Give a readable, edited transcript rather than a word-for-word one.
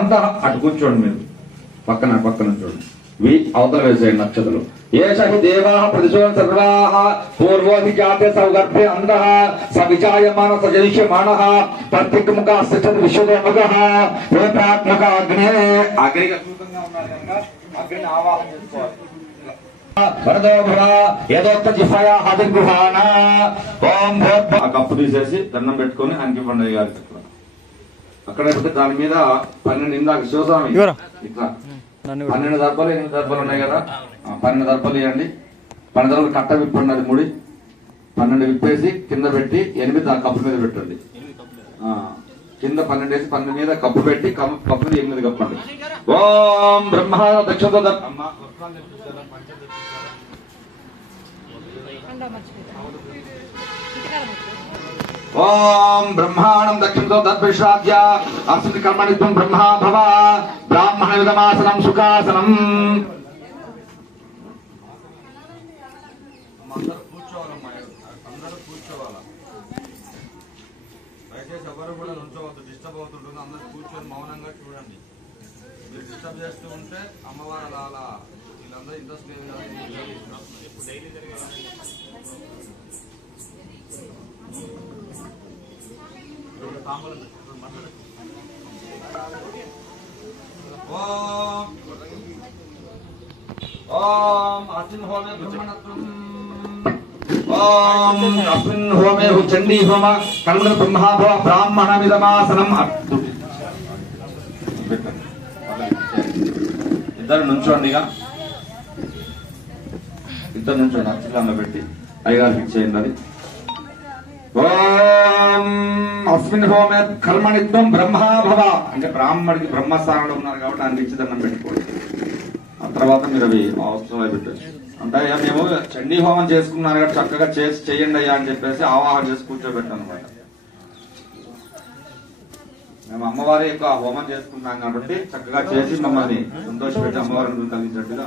అంతా అటు కూర్చోండి మీరు పక్కన చూడండి అవతల వేసేయండి నక్షత్రాలు ఏషహి దేవా ప్రతిశోన్ సర్వాః పూర్వోభిజాతే సౌగర్భే అంధః సవిచాయమాన సజనిష్యమానః ప్రత్యక్ముఖాశ్చ విశ్వదేవగః రూపాత్మక అగ్నే అగ్నిగా రూపంగా ఉన్నారు కనుక అగ్నిని ఆవాహన చేసుకోవాలి. ఆ కప్పు తీసేసి దండం పెట్టుకుని ఆయనకి ఇవ్వండి గారికి అక్కడ దాని మీద 12 ఇందాక శివస్వామి ఇట్లా 12 దర్భాలు 8 దర్భాలు ఉన్నాయి కదా 12 దర్భాలు ఇవ్వండి. 12 దర్భాలు కట్ట విప్పండి అది ముడి 12 విప్పేసి కింద పెట్టి 8 ఆ కప్పు మీద పెట్టండి. కింద 12 వేసి 12 మీద కప్పు పెట్టి కప్పు మీద 8 కప్పండి. ఓం బ్రహ్మ దక్షత ఓం బ్రహ్మాణం దక్షిణతో దర్భిశ్రాద్య అస్మిన్ కర్మణిత్వం బ్రహ్మా భవ బ్రాహ్మణ విధమాసనం సుఖాసనం. అందరూ కూర్చోవాలా దయచేసి ఎవరు కూడా నుంచోవద్దు, డిస్టర్బ్ అవుతుంటుంది. అందరూ కూర్చొని మౌనంగా చూడండి. మీరు డిస్టర్బ్ చేస్తూ ఉంటే అమ్మవారు అలా వీళ్ళందరూ ఇంట్రెస్ట్ లేదు కదా. డైలీ జరిగే ఓం అస్మిన్ హోమే బ్రహ్మణత్వం ఓం అస్మిన్ హోమే చండీ హోమ కర్మణ బ్రహ్మాభవ బ్రాహ్మణ విధమాసనం. ఇద్దరు నుంచోండి, ఇద్దరు నుంచోండి. అక్షరాల్లో పెట్టి అయ్యగారికి ఇచ్చేయండి. అది ఓం అస్మిన్ హోమే కర్మణిత్వం బ్రహ్మా భవ అంటే బ్రాహ్మడికి బ్రహ్మస్థానంలో ఉన్నారు కాబట్టి ఆయన ఇచ్చి దండం పెట్టుకోండి. ఆ తర్వాత మీరు అవి అవసరం పెట్టచ్చు. అంటే మేము చండీ హోమం చేసుకున్నారు కాబట్టి చక్కగా చేయండి అయ్యా అని చెప్పేసి ఆవాహన చేసి కూర్చోబెట్టాను అనమాట. మేము అమ్మవారి యొక్క హోమం చేసుకున్నాం కాబట్టి చక్కగా చేసి మమ్మల్ని సంతోషపెట్టి అమ్మవారిని కలిగించినట్టుగా